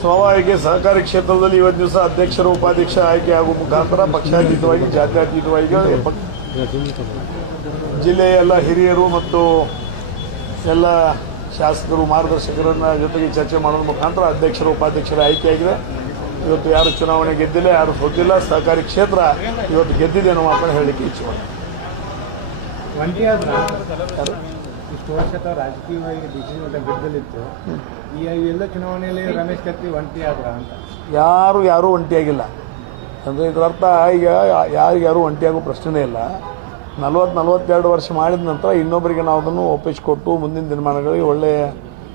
ಸ್ವಾಭಾವಿಕ ಸಹಕಾರಿ ಕ್ಷೇತ್ರದಲ್ಲಿ ಇವತ್ತು ದಿವಸ ಅಧ್ಯಕ್ಷರು ಉಪಾಧ್ಯಕ್ಷ ಆಯ್ಕೆ ಆಗುವ ಮುಖಾಂತರ ಪಕ್ಷಾತೀತವಾಗಿ ಜಾತ್ಯಾತೀತವಾಗಿ ಜಿಲ್ಲೆಯ ಎಲ್ಲ ಹಿರಿಯರು ಮತ್ತು ಎಲ್ಲ ಶಾಸಕರು ಮಾರ್ಗದರ್ಶಕರನ್ನ ಜೊತೆಗೆ ಚರ್ಚೆ ಮಾಡೋದ್ರ ಮುಖಾಂತರ ಅಧ್ಯಕ್ಷರು ಉಪಾಧ್ಯಕ್ಷರ ಆಯ್ಕೆಯಾಗಿದೆ ಇವತ್ತು ಯಾರು ಚುನಾವಣೆ ಗೆದ್ದಿಲ್ಲ ಯಾರು ಸೋತಿಲ್ಲ ಸಹಕಾರಿ ಕ್ಷೇತ್ರ ಇವತ್ತು ಗೆದ್ದಿದೆ ಅನ್ನೋ ಮಾತನ್ನು ಹೇಳಲಿಕ್ಕೆ ಇಚ್ಛೆ ಇಷ್ಟು ವರ್ಷ ಅಥವಾ ರಾಜಕೀಯವಾಗಿ ಈ ಎಲ್ಲ ಚುನಾವಣೆಯಲ್ಲಿ ರಮೇಶ್ ಕತ್ತಿ ಒಂಟಿ ಆದ್ರ ಅಂತ? ಯಾರು ಯಾರೂ ಒಂಟಿಯಾಗಿಲ್ಲ ಅಂದರೆ ಇದರ ಅರ್ಥ, ಈಗ ಯಾರಿಗೆ ಯಾರೂ ಒಂಟಿಯಾಗೋ ಪ್ರಶ್ನೆನೇ ಇಲ್ಲ. ನಲ್ವತ್ತು ನಲ್ವತ್ತೆರಡು ವರ್ಷ ಮಾಡಿದ ನಂತರ ಇನ್ನೊಬ್ಬರಿಗೆ ನಾವು ಅದನ್ನು ಒಪ್ಪಿಸಿಕೊಟ್ಟು ಮುಂದಿನ ದಿನಮಾನಗಳಿಗೆ ಒಳ್ಳೆಯ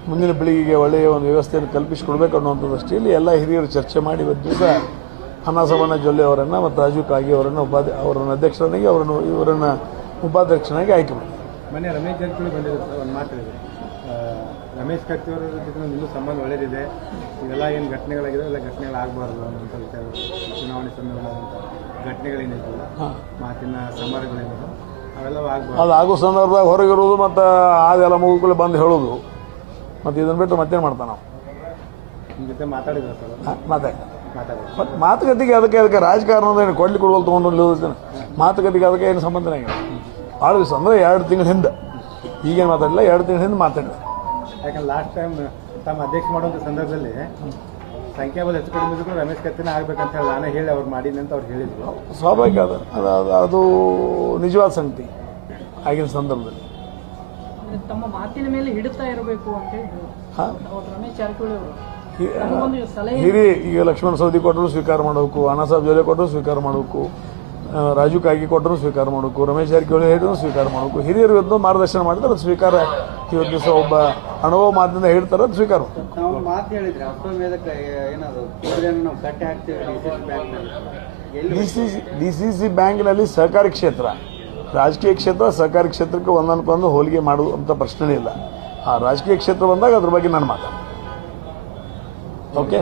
ಮುಂದಿನ ಪೀಳಿಗೆಗೆ ಒಳ್ಳೆಯ ಒಂದು ವ್ಯವಸ್ಥೆಯನ್ನು ಕಲ್ಪಿಸಿಕೊಡ್ಬೇಕು ಅನ್ನುವಂಥ ದೃಷ್ಟಿಯಲ್ಲಿ ಎಲ್ಲ ಹಿರಿಯರು ಚರ್ಚೆ ಮಾಡಿ ಇವತ್ತು ದಿವಸ ಅನಾಸಮನ ಜೊಲ್ಲೆ ಅವರನ್ನು ಮತ್ತು ರಾಜೀವ್ ಕಾಗಿ ಅವರನ್ನು ಉಪಾಧ್ಯ ಅವರನ್ನು ಅಧ್ಯಕ್ಷರನ್ನಾಗಿ ಅವರನ್ನು ಇವರನ್ನು ಉಪಾಧ್ಯಕ್ಷನಾಗಿ ಆಯ್ಕೆ ಮಾಡಿ ಮೊನ್ನೆ ರಮೇಶ್ ಜಾರಕಿಹೊಳಿ ಬಂದಿದ್ರು ಸರ್ ಒಂದು ಮಾತು ಇದೆ ರಮೇಶ್ ಅವರ ಜೊತೆ ನಿಮ್ಮ ಸಂಬಂಧ ಒಳ್ಳೆಯದಿದೆ ಇವೆಲ್ಲ ಏನು ಘಟನೆಗಳಾಗಿದೆ ಎಲ್ಲ ಘಟನೆಗಳಾಗಬಾರ್ದು ಅಂತ ವಿಚಾರ. ಚುನಾವಣೆ ಸಂದರ್ಭದಂಥ ಘಟನೆಗಳೇನಿದ್ವು ಮಾತಿನ ಸಮರಗಳೇನಿದೆ ಅವೆಲ್ಲ ಆಗಬಾರ್ದು. ಅದು ಆಗೋ ಸಂದರ್ಭದಾಗ ಹೊರಗಿರೋದು ಮತ್ತು ಅದೆಲ್ಲ ಮುಗಿದ್ಕೊಳ್ಳಿ ಬಂದು ಹೇಳೋದು. ಮತ್ತು ಇದನ್ನು ಬಿಟ್ಟು ಮತ್ತೇನು ಮಾಡ್ತಾನೆ ನಾವು? ನಿಮ್ಮ ಜೊತೆ ಮಾತಾಡಿದ್ರು ಸರ್? ಮಾತಾಡಿ. ಮಾತಾಡಿದ್ರು? ಮತ್ತು ಮಾತುಕತೆಗೆ ಅದಕ್ಕೆ ಅದಕ್ಕೆ ರಾಜಕಾರಣದ ಏನು? ಕೊಡ್ಲಿ ಕೊಡುವಲ್ಲಿ ತೊಗೊಂಡು ಮಾತುಕತೆಗೆ ಅದಕ್ಕೆ ಏನು ಸಂಬಂಧನೇ ಆಗಿಲ್ಲ ಭಾಳ ದಿವಸ ಅಂದರೆ ಎರಡು ತಿಂಗಳ ಹಿಂದೆ. ಈಗೇನು ಮಾತಾಡಲಿಲ್ಲ ಎರಡು ತಿಂಗಳ ಹಿಂದೆ ಮಾತಾಡಿದೆ ಯಾಕಂದ್ರೆ ಲಾಸ್ಟ್ ಟೈಮ್ ತಮ್ಮ ಅಧ್ಯಕ್ಷ ಮಾಡುವಂಥ ಸಂದರ್ಭದಲ್ಲಿ ಸಂಖ್ಯಾಬಲ ಹೆಚ್ಚು ಕಡಿಮೆ ಇದ್ರು ರಮೇಶ್ ಕತ್ತಿನ ಆಗ್ಬೇಕಂತ ಹೇಳಿ ನಾನೇ ಹೇಳಿ ಅವ್ರು ಮಾಡೀನಿ ಅಂತ ಅವ್ರು ಹೇಳಿದ್ರು. ಸ್ವಾಭಾವಿಕ ಅದು. ಅದು ನಿಜವಾದ ಸಂಗತಿ ಆಗಿನ ಸಂದರ್ಭದಲ್ಲಿ. ತಮ್ಮ ಮಾತಿನ ಮೇಲೆ ಹಿಡಿತಾ ಇರಬೇಕು ಅಂತ ರಮೇಶ್ ಜಾರಕಿಹೊಳಿ ಅವರು. ಹಿರಿ ಈಗ ಲಕ್ಷ್ಮಣ ಸೌದಿ ಕೊಟ್ಟರು ಸ್ವೀಕಾರ ಮಾಡಬೇಕು ಅಣ್ಣಾಸಾಬ್ ಜೊಲೆ ಕೊಟ್ಟರು ಸ್ವೀಕಾರ ಮಾಡಬೇಕು. ರಾಜು ಕಾಗಿ ಕೊಟ್ಟರು ಸ್ವೀಕಾರ ಮಾಡಬೇಕು ರಮೇಶ್ ಜಾರಕಿಹೊಳಿ ಹೇಳಿದ್ರು ಸ್ವೀಕಾರ ಮಾಡಬೇಕು ಹಿರಿಯರು ಇವತ್ತು ಮಾರ್ಗದರ್ಶನ ಮಾಡಿದ್ರೆ ಅದು ಸ್ವೀಕಾರ ಇವತ್ತು ದಿವಸ ಒಬ್ಬ ಅನುಭವ ಮಾತಿಂದ ಹೇಳ್ತಾರೆ ಅದು ಸ್ವೀಕಾರ. ಮಾಡ್ಬೇಕು. ಮಾತು ಹೇಳಿದ್ರೆ ಅಶ್ವಮೇಧಕ್ಕೆ ಏನದು ಕೂಡಲೇ ನಾವು ಕಟ್ಟೆ ಹಾಕ್ತೀವಿ ಡಿ ಸಿ ಸಿ ಬ್ಯಾಂಕ್ನಲ್ಲಿ ಎಲ್ಲಿ D C C D C C ಬ್ಯಾಂಕ್ನಲ್ಲಿ ಸಹಕಾರಿ ಕ್ಷೇತ್ರ. ರಾಜಕೀಯ ಕ್ಷೇತ್ರ ಸಹಕಾರಿ ಕ್ಷೇತ್ರಕ್ಕೆ ಒಂದನ್ಕೊಂದು ಹೋಲಿಗೆ ಮಾಡುವಂಥ ಪ್ರಶ್ನೆ ಇಲ್ಲ. ಆ ರಾಜಕೀಯ ಕ್ಷೇತ್ರ ಬಂದಾಗ ಅದ್ರ ಬಗ್ಗೆ ನಾನು ಮಾತಾಡ್ತೀನಿ. ಓಕೆ